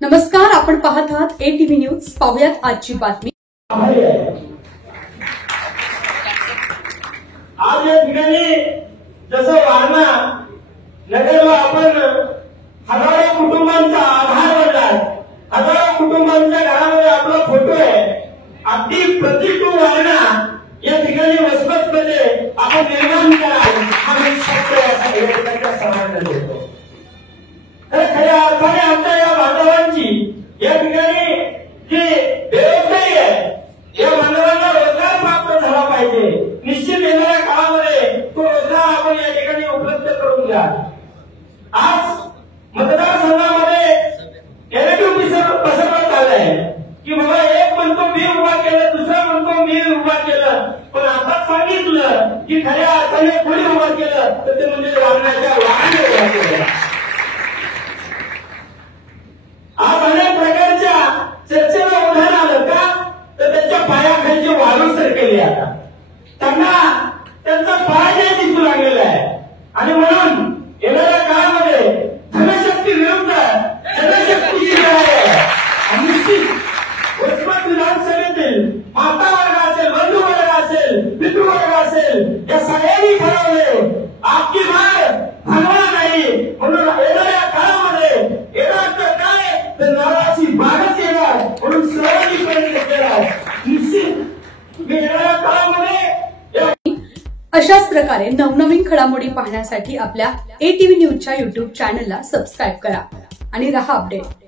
नमस्कार, आपण पाहत आहात ATV न्यूज. पाहुयात आजची बातमी. आज या ठिकाणी जसं वारणा नगरला आपण हजारो कुटुंबांचा आधार बनला, हजारो कुटुंबांच्या घरामध्ये आपला फोटो आहे. अगदी प्रति टू वारणा या ठिकाणी वसमतमध्ये आपण निर्माण करा हा मी शब्द या ठिकाणी समाजाला देतो. खऱ्या अर्थाने आमच्या या बांधवांची या ठिकाणी जी बेरोजगारी आहे या बांधवांना रोजगार प्राप्त झाला पाहिजे. निश्चित येणाऱ्या काळामध्ये तो रोजगार आपण या ठिकाणी उपलब्ध करून द्या. आज मतदारसंघामध्ये नेगेटिव्ह पसरवण्यात आलंय की बाबा एक म्हणतो मी उभा केलं, दुसरा म्हणतो मी उभा केलं, पण आता सांगितलं की खऱ्या अर्थाने कोणी उभा केलं तर ते म्हणजे वाहनाच्या वाहनाने उभा केलं. आज अनेक प्रकारच्या चर्चेला उदाहरण आलं का तर त्यांच्या पायाखालची वाळू सरकेली. आता त्यांना त्यांचा पराजय दिसू लागलेला आहे आणि म्हणून येणाऱ्या काळामध्ये धनशक्ती विरुद्ध जनशक्तीची लढाई आहे. आणि निश्चित वसमत विधानसभेतील माता वर्ग असेल, बंधू वर्ग असेल, पितृवर्ग असेल या सगळ्यांनी ठरवले आपली बार भगवा नाही. म्हणून येणाऱ्या काळामध्ये येणार तर काय तर नाराची बागच येणार. म्हणून सर्वांनी प्रयत्न केला. निश्चित मी येणाऱ्या काळामध्ये अशाच प्रकारे नवनवीन घडामोडी पाहण्यासाठी आपल्या ATV न्यूजच्या YouTube चॅनलला सबस्क्राईब करा आणि रहा अपडेट.